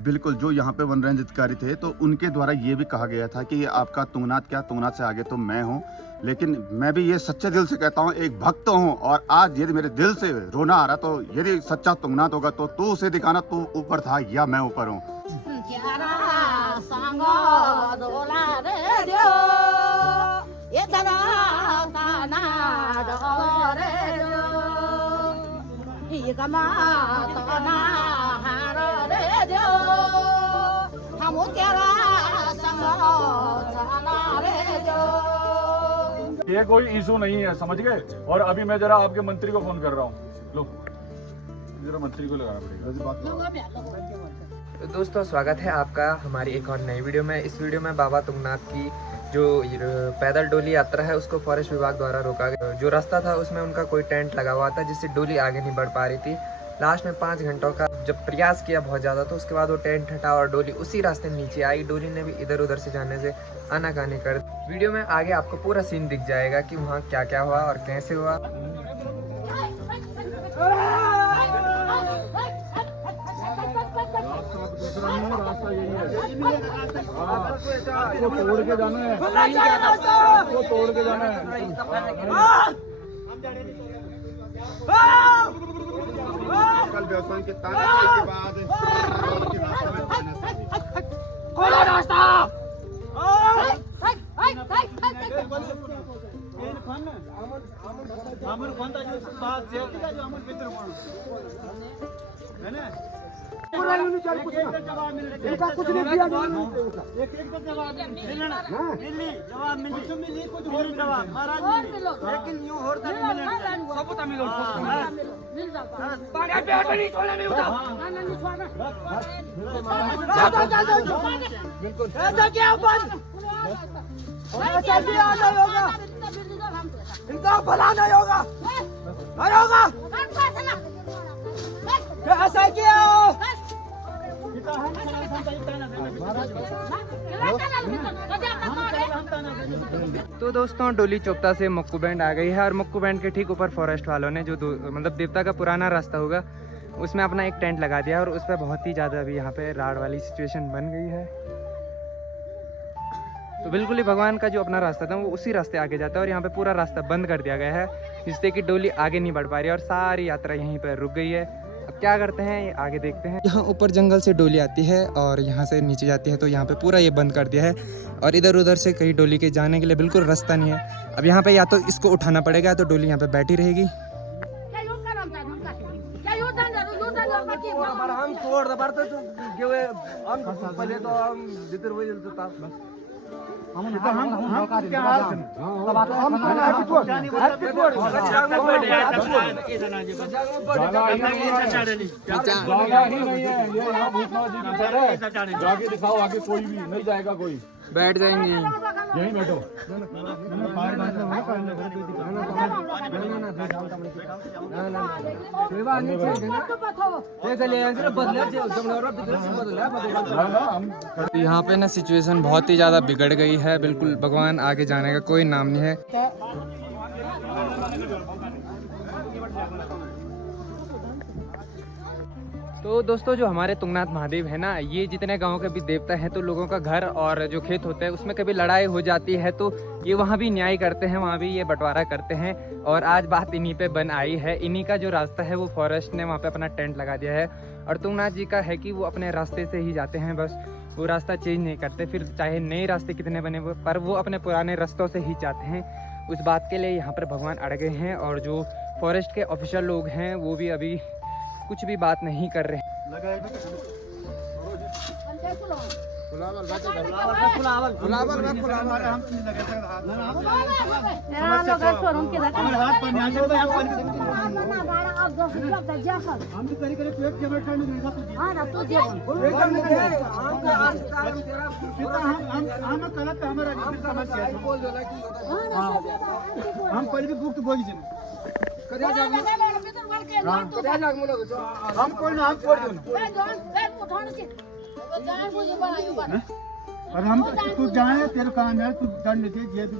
बिल्कुल, जो यहाँ पे वन रेंज अधिकारी थे तो उनके द्वारा ये भी कहा गया था कि ये आपका तुंगनाथ क्या, तुंगनाथ से आगे तो मैं हूँ। लेकिन मैं भी ये सच्चे दिल से कहता हूँ, एक भक्त हूँ और आज यदि मेरे दिल से रोना आ रहा तो यदि सच्चा तुंगनाथ होगा तो तू उसे दिखाना, तू ऊपर था या मैं ऊपर हूँ। ये कोई इशू नहीं है, समझ गए। और अभी मैं जरा आपके मंत्री को फोन कर रहा हूँ, लो जरा मंत्री को लगाना पड़ेगा। तो दोस्तों स्वागत है आपका हमारी एक और नई वीडियो में। इस वीडियो में बाबा तुंगनाथ की जो पैदल डोली यात्रा है उसको फॉरेस्ट विभाग द्वारा रोका गया। जो रास्ता था उसमें उनका कोई टेंट लगा हुआ था जिससे डोली आगे नहीं बढ़ पा रही थी। लास्ट में 5 घंटों का जब प्रयास किया बहुत ज़्यादा तो उसके बाद वो टेंट हटा और डोली उसी रास्ते नीचे आई। डोली ने भी इधर उधर से जाने से आनाकानी कर। वीडियो में आगे आपको पूरा सीन दिख जाएगा कि वहाँ क्या क्या हुआ और कैसे हुआ। रास्ता यही है, आपको तोड़ के जाना है, आपको तोड़ के जाना है। कल व्यवसाय के बाद रास्ता कुछ नहीं दिया लेकिन यूं होता बिल्कुल ऐसा क्या नहीं होगा, इनका भला नहीं होगा, नहीं होगा ऐसा क्या। तो दोस्तों डोली चोपता से मक्कू बैंड आ गई है और मक्कू बैंड के ठीक ऊपर फॉरेस्ट वालों ने जो मतलब देवता का पुराना रास्ता होगा उसमें अपना एक टेंट लगा दिया और उस पर बहुत ही ज़्यादा अभी यहाँ पे राड़ वाली सिचुएशन बन गई है। तो बिल्कुल ही भगवान का जो अपना रास्ता था वो उसी रास्ते आगे जाता है और यहाँ पे पूरा रास्ता बंद कर दिया गया है जिससे कि डोली आगे नहीं बढ़ पा रही है और सारी यात्रा यहीं पर रुक गई है। अब क्या करते हैं ये आगे देखते हैं। यहाँ ऊपर जंगल से डोली आती है और यहाँ से नीचे जाती है तो यहाँ पे पूरा ये बंद कर दिया है और इधर उधर से कहीं डोली के जाने के लिए बिल्कुल रास्ता नहीं है। अब यहाँ पे या तो इसको उठाना पड़ेगा तो डोली यहाँ पे बैठी रहेगी। जाके दिखाओ, आगे कोई भी नहीं जाएगा, कोई बैठ जाएंगे यहीं बैठो। यहाँ पे ना सिचुएशन बहुत ही ज़्यादा बिगड़ गई है, बिल्कुल भगवान आगे जाने का कोई नाम नहीं है। तो दोस्तों जो हमारे तुंगनाथ महादेव है ना, ये जितने गांव के भी देवता हैं तो लोगों का घर और जो खेत होते हैं उसमें कभी लड़ाई हो जाती है तो ये वहाँ भी न्याय करते हैं, वहाँ भी ये बंटवारा करते हैं। और आज बात इन्हीं पे बन आई है। इन्हीं का जो रास्ता है वो फॉरेस्ट ने वहाँ पे अपना टेंट लगा दिया है और तुंगनाथ जी का है कि वो अपने रास्ते से ही जाते हैं, बस वो रास्ता चेंज नहीं करते। फिर चाहे नए रास्ते कितने बने पर वो अपने पुराने रास्तों से ही जाते हैं। उस बात के लिए यहाँ पर भगवान अड़ गए हैं और जो फॉरेस्ट के ऑफिशियल लोग हैं वो भी अभी कुछ भी बात नहीं कर रहे हैं। हम पहले भी गुप्त बोली हम कोई ना हम छोड़ और हम तू जाने तेरे काम है, तू दंड दे जे तू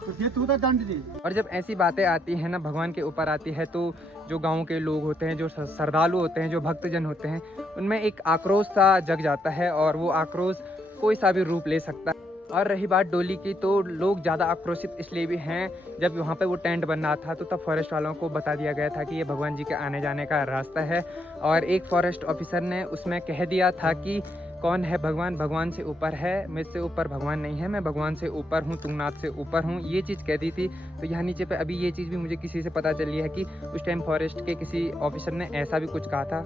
और जब ऐसी बातें आती हैं ना भगवान के ऊपर आती है तो जो गांव के लोग होते हैं, जो श्रद्धालु होते हैं, जो भक्तजन होते हैं, उनमें एक आक्रोश सा जग जाता है और वो आक्रोश कोई सा भी रूप ले सकता है। और रही बात डोली की, तो लोग ज़्यादा आक्रोशित इसलिए भी हैं, जब वहाँ पे वो टेंट बन रहा था तो तब फॉरेस्ट वालों को बता दिया गया था कि ये भगवान जी के आने जाने का रास्ता है। और एक फॉरेस्ट ऑफिसर ने उसमें कह दिया था कि कौन है भगवान, भगवान से ऊपर है, मुझसे ऊपर भगवान नहीं है, मैं भगवान से ऊपर हूँ, तुंगनाथ से ऊपर हूँ, ये चीज़ कह दी थी। तो यहाँ नीचे पे अभी ये चीज़ भी मुझे किसी से पता चली है कि उस टाइम फॉरेस्ट के किसी ऑफिसर ने ऐसा भी कुछ कहा था।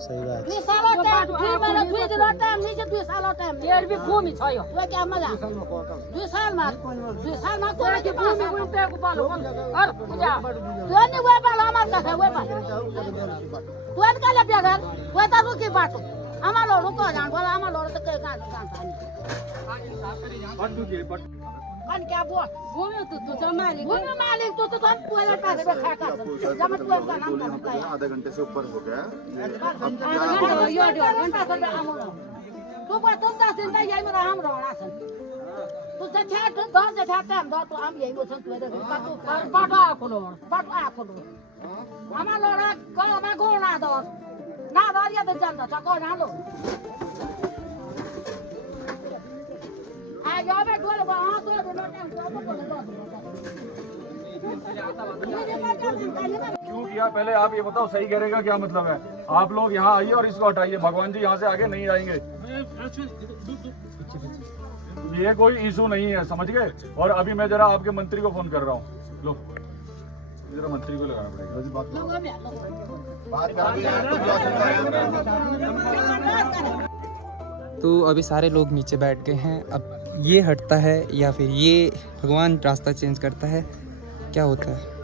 सही बात। kan क्या बोल भूमि तुझा मालिक तो हम पूरा पैसे पे खा कर जब तू का नाम करता है आधे घंटे से ऊपर हो गया। यो घंटा कर हम तो बात तो दिन तक यही मेरा हम रहना सन तू से छाट दो से छाट हम दो तो हम यही बोल तू पाटा खोलो हमारा लोड़ा को में गोना दो ना दो ये तो जानता था को ना लो क्यों किया पहले आप ये बताओ, सही कहने का क्या मतलब है? आप लोग यहाँ आइए और इसको हटाइए, भगवान जी यहाँ से आगे नहीं आएंगे। ये कोई इशू नहीं है, समझ गए? और अभी मैं जरा आपके मंत्री को फोन कर रहा हूँ। लो जरा मंत्री को लगाना पड़ेगा। तो अभी सारे लोग नीचे बैठ गए हैं। अब ये हटता है या फिर ये भगवान रास्ता चेंज करता है, क्या होता है?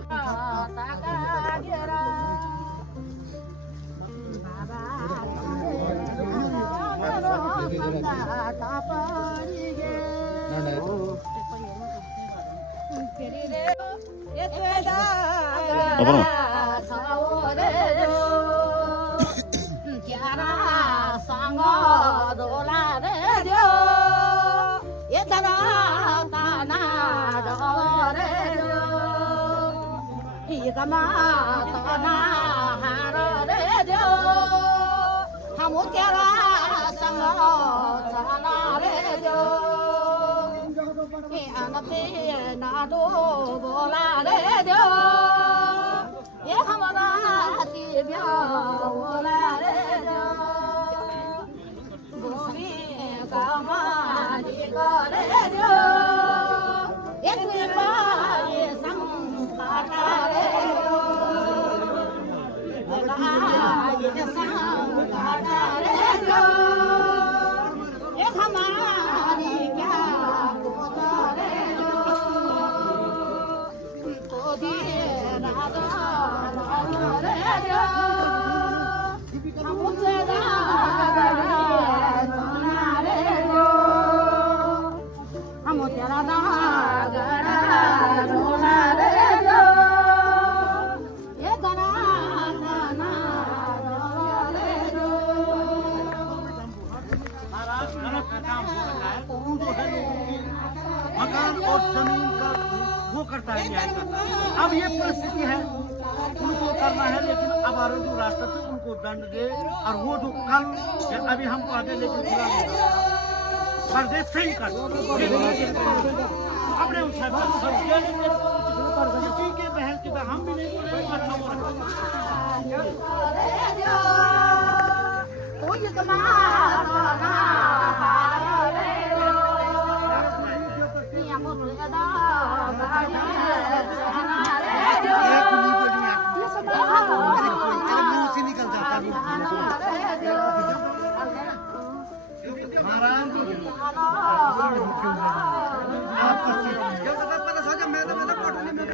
मकान और जमीन का वो करता है न्याय करता है। अब ये परिस्थिति है, उनको करना है, लेकिन अब आरोपी रास्ते से उनको दंड दे। और वो जो कल अभी हमको आगे लेकिन पूरा प्रदेश से ही कर अपने किसी के बहन की हम भी नहीं महाराज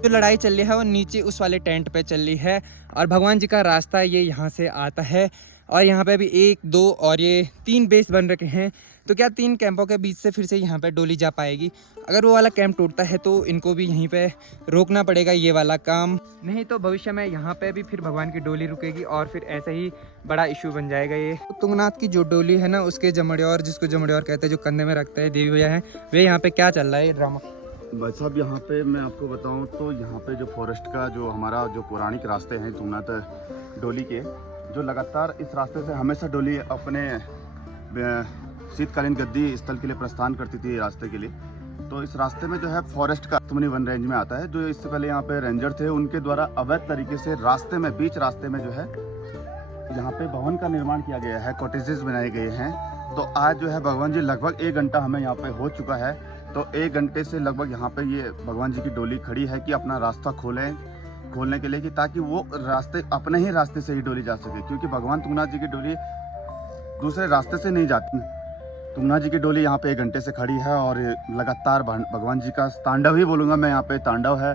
जो लड़ाई चल रही है वो नीचे उस वाले टेंट पे चल रही है और भगवान जी का रास्ता ये यहाँ से आता है और यहाँ पे अभी 1, 2 और ये 3 बेस बन रखे हैं। तो क्या 3 कैंपों के बीच से फिर से यहाँ पे डोली जा पाएगी? अगर वो वाला कैंप टूटता है तो इनको भी यहीं पे रोकना पड़ेगा ये वाला काम, नहीं तो भविष्य में यहाँ पे भी फिर भगवान की डोली रुकेगी और फिर ऐसे ही बड़ा इशू बन जाएगा ये। तुंगनाथ की जो डोली है ना उसके जमड़ियोर, जिसको जमड़ियोर कहते हैं, जो कंधे में रखते हैं देवी भैया हैं, वे यहाँ पे क्या चल रहा है ये ड्रामा? भाई साहब यहाँ पे मैं आपको बताऊँ तो यहाँ पे जो फॉरेस्ट का जो हमारा जो पौराणिक रास्ते हैं तुंगनाथ डोली के, जो लगातार इस रास्ते से हमेशा डोली अपने शीतकालीन गद्दी स्थल के लिए प्रस्थान करती थी रास्ते के लिए। तो इस रास्ते में जो है फॉरेस्ट का तुमनी वन रेंज में आता है। जो इससे पहले यहाँ पे रेंजर थे उनके द्वारा अवैध तरीके से रास्ते में, बीच रास्ते में जो है यहाँ पे भवन का निर्माण किया गया है, कॉटेजेस बनाए गए हैं। तो आज जो है भगवान जी लगभग 1 घंटा हमें यहाँ पे हो चुका है। तो 1 घंटे से लगभग यहाँ पे ये भगवान जी की डोली खड़ी है कि अपना रास्ता खोलने के लिए, कि ताकि वो रास्ते अपने ही रास्ते से ही डोली जा सके, क्योंकि भगवान तुंगनाथ जी की डोली दूसरे रास्ते से नहीं जाती। तुंगनाथ जी की डोली यहाँ पे 1 घंटे से खड़ी है और लगातार भगवान जी का तांडव ही बोलूँगा मैं, यहाँ पे तांडव है।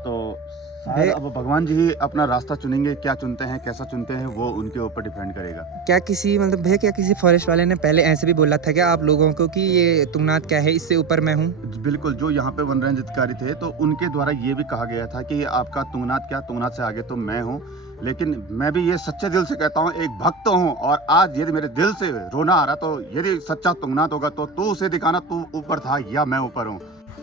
तो शायद अब भगवान जी ही अपना रास्ता चुनेंगे, क्या चुनते हैं, कैसा चुनते हैं, वो उनके ऊपर डिपेंड करेगा। क्या किसी मतलब भैया क्या किसी फॉरेस्ट वाले ने पहले ऐसे भी बोला था क्या आप लोगों को कि ये तुंगनाथ क्या है, इससे ऊपर मैं हूँ? बिल्कुल, जो यहाँ पे वन रेंज अधिकारी थे तो उनके द्वारा ये भी कहा गया था कि आपका तुंगनाथ क्या, तुंगनाथ से आगे तो मैं हूँ। लेकिन मैं भी ये सच्चे दिल से कहता हूँ, एक भक्त हूँ और आज यदि मेरे दिल से रोना आ रहा तो यदि सच्चा तुंगनाथ होगा तो तू उसे दिखाना, तू ऊपर था या मैं ऊपर हूँ।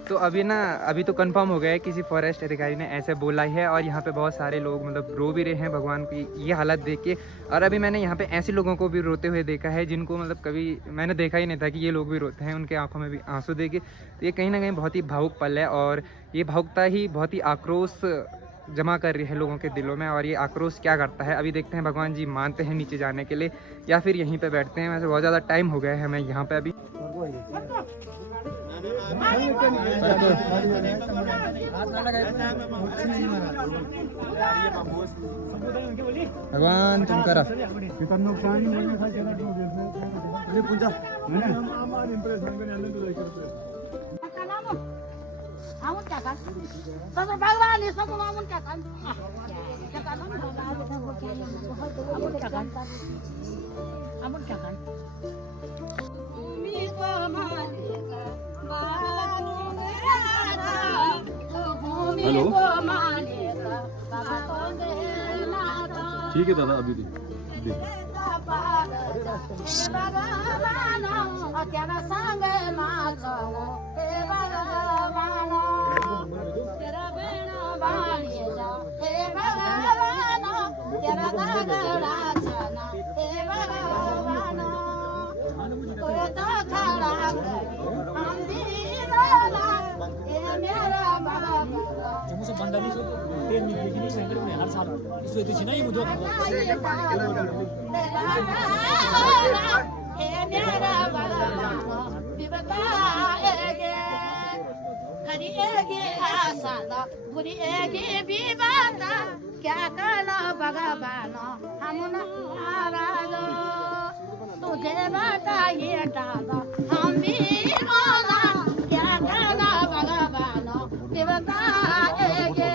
तो अभी तो कंफर्म हो गया है, किसी फॉरेस्ट अधिकारी ने ऐसे बोला है और यहाँ पे बहुत सारे लोग मतलब रो भी रहे हैं भगवान की ये हालत देख के। और अभी मैंने यहाँ पे ऐसे लोगों को भी रोते हुए देखा है जिनको मतलब कभी मैंने देखा ही नहीं था कि ये लोग भी रोते हैं, उनके आंखों में भी आंसू देखे। तो ये कहीं ना कहीं बहुत ही भावुक पल है और ये भावुकता ही बहुत ही आक्रोश जमा कर रही है लोगों के दिलों में। और ये आक्रोश क्या करता है अभी देखते हैं। भगवान जी मानते हैं नीचे जाने के लिए या फिर यहीं पे बैठते हैं। वैसे बहुत ज़्यादा टाइम हो गया है हमें यहाँ पे अभी। भगवान तुम करा हेलो, ठीक है दादा, अभी दे। क्या करना भगवान हम तुझे बताइए डालो हम भी रोना, क्या करना भगवान बताएंगे,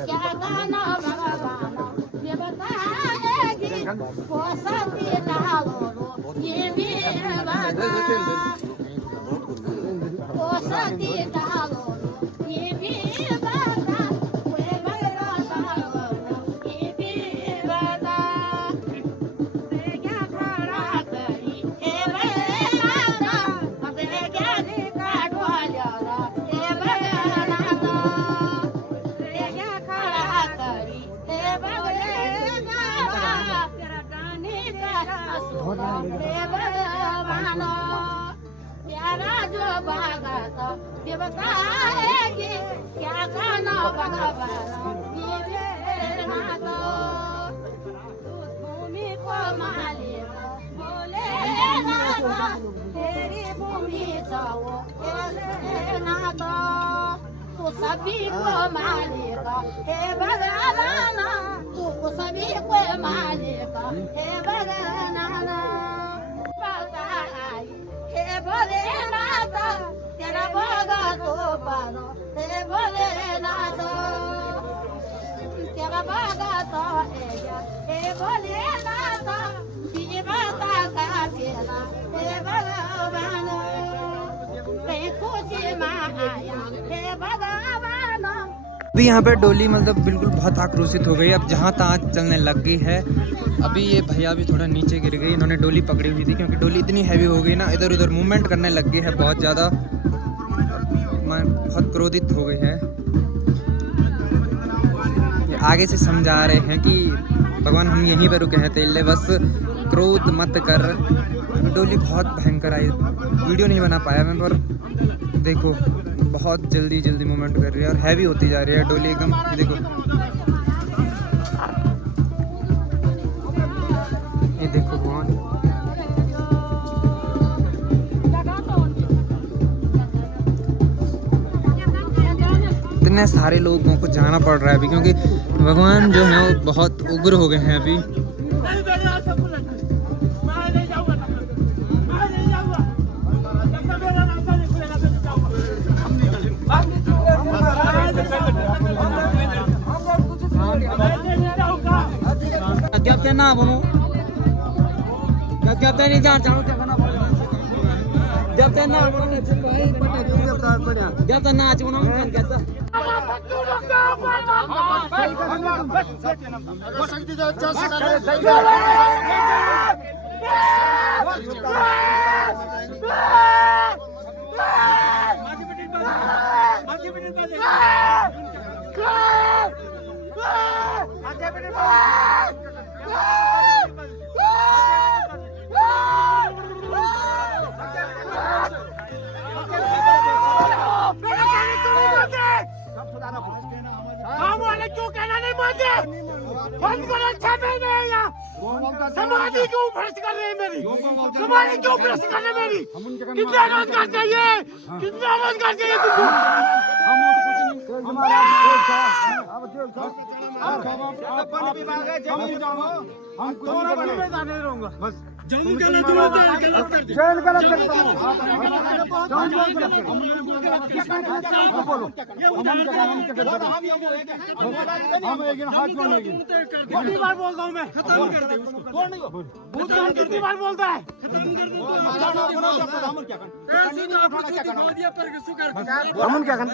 क्या करना भगवान बताएंगे, वो सती डालो ये भी बता, वो सती डालो ये भी बता, वे बता ये भी बता, वे क्या खड़ा करी ए बता, वे क्या दिखा ढोला ए बता, वे क्या खड़ा करी ए बता, तेरा गाने का सुना ए बता, प्यारा जो भागता ये बताएगी, क्या करना भगवान ये देना तो, भूमि को मालिक बोले ना, तेरी भूमि जाओ लेना तो, तू सभी को मालिक हे भगवान, तू सभी को मालिक हे भगवान, पता हे भोलेनाथ तेरा भोग तो पारो हे भोलेनाथ तेरा भगत हे भोलेनाथ बीज माता का चेला हे भगवान खुशी माँ आया हे भगवान। अभी यहाँ पे डोली मतलब बिल्कुल बहुत आक्रोशित हो गई, अब जहाँ तहाँ चलने लग गई है। अभी ये भैया भी थोड़ा नीचे गिर गई, इन्होंने डोली पकड़ी हुई थी क्योंकि डोली इतनी हैवी हो गई ना, इधर उधर मूवमेंट करने लग गई है बहुत ज़्यादा। मैं बहुत क्रोधित हो गई है। ये आगे से समझा रहे हैं कि भगवान हम यहीं पर रुके हैं तेले, बस क्रोध मत कर। डोली बहुत भयंकर आई, वीडियो नहीं बना पाया मैं, पर देखो बहुत जल्दी जल्दी मूवमेंट कर रही है और हैवी होती जा रही है डोली एकदम। देखो ये देखो भगवान, इतने सारे लोगों को जाना पड़ रहा है अभी क्योंकि भगवान जो है वो बहुत उग्र हो गए हैं अभी। जब से ना बोलो जब से नहीं जान चाहूँ जब से ना जब से ना चुनो समाधि क्यों भ्रष्ट कर रहे हैं मेरी? समाधि क्यों भ्रष्ट कर रहे हैं मेरी? कितना रोजगार चाहिए? कितना रोजगार चाहिए तुमको? हम दोनों में जाने रहूंगा बस। जम्मू के ना तुम्हें गलत कर दी। जेल गलत करता हूं। हम एक हाथ जोड़ेंगे। कितनी बार बोलता हूं मैं? खत्म कर दे उसको। कौन नहीं हो? भूतनाथ कितनी बार बोलता है? खत्म कर दे। हम क्या करना? ऐसे तो आप कुछ दिखा दिया पर किसको कर? हम क्या करना?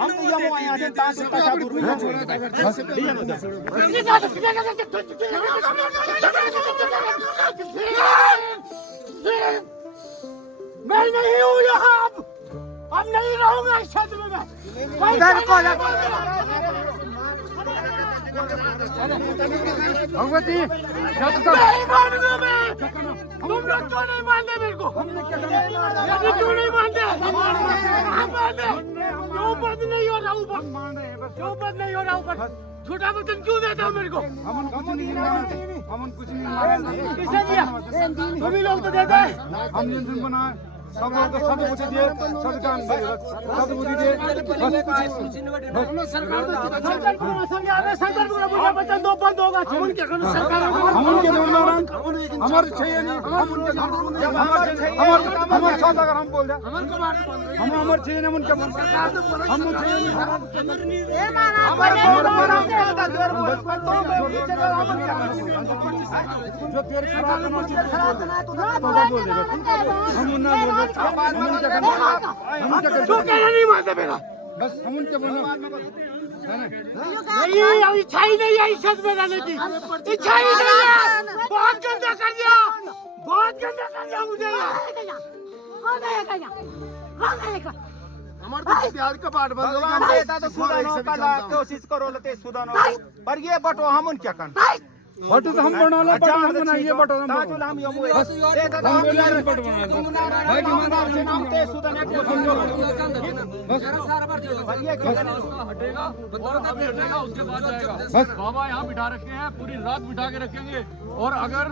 हम तो ये मोया आते ताज से ताज दूर में छोड़ मैं नहीं हूँ यहाँ अब नहीं रहूंगा इस क्षेत्र में भगवती नहीं मानूंगा मैं। तुम लोग क्यों नहीं मानते मेरे को? क्यों नहीं मानते? क्यों बंद नहीं हो रहा ऊपर? क्यों बंद नहीं हो रहा ऊपर? छोटा बर्तन क्यों देता हूँ मेरे को? हम कुछ नहीं किसे दिया? सभी लोग तो देते हैं। हम जिन बना सब लोग तो सब बुद्धि दिए, सब काम सब बुद्धि दिए। सरकार को बुरा बच्चा दो बंद होगा। हम क्या करना? सरकार हम उनके हमारे चाहिए नहीं। हम उनके हमारे साथ अगर हम बोल जाए हम हमारे चाहिए नहीं। उनके हम चाहिए जो तेरे खराब हम जो कहना नहीं मानते मेरा बस हम उनके बोलो नहीं। अब इच्छा ही नहीं है इस में रहने की। इच्छा ही नहीं है। बहुत गंदा कर दिया, बहुत गंदा कर दिया मुझे। हमारे बिहार का बात बंद तो कोशिश करो लेते सुधार पर ये बटो हम उन क्या करना बटो तो हम बना लो। बटो हम बनाइए बटो हम बाबा यहाँ बिठा रखे हैं, पूरी रात बिठा के रखेंगे। और अगर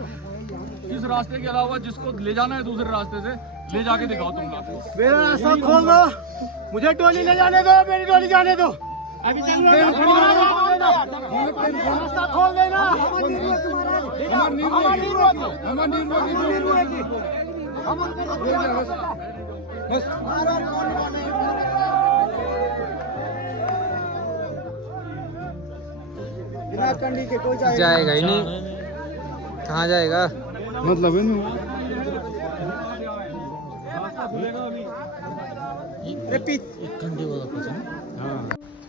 इस रास्ते के अलावा जिसको ले जाना है दूसरे रास्ते से ले जाके दिखाओ तुम लोग। मेरा रास्ता खोल दो, मुझे टोली ले जाने दो, मेरी टोली जाने दो। अभी रास्ता खोल देना। बस जाएगा ही नहीं, कहाँ जाएगा? मतलब है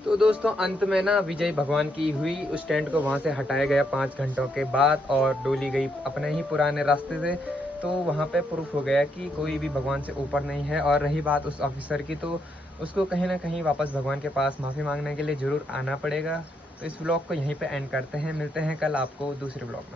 तो दोस्तों अंत में ना विजय भगवान की हुई, उस टेंट को वहाँ से हटाया गया 5 घंटों के बाद और डोली गई अपने ही पुराने रास्ते से। तो वहाँ पे प्रूफ हो गया कि कोई भी भगवान से ऊपर नहीं है। और रही बात उस ऑफिसर की, तो उसको कहीं ना कहीं वापस भगवान के पास माफ़ी मांगने के लिए ज़रूर आना पड़ेगा। तो इस व्लॉग को यहीं पे एंड करते हैं, मिलते हैं कल आपको दूसरे व्लॉग में।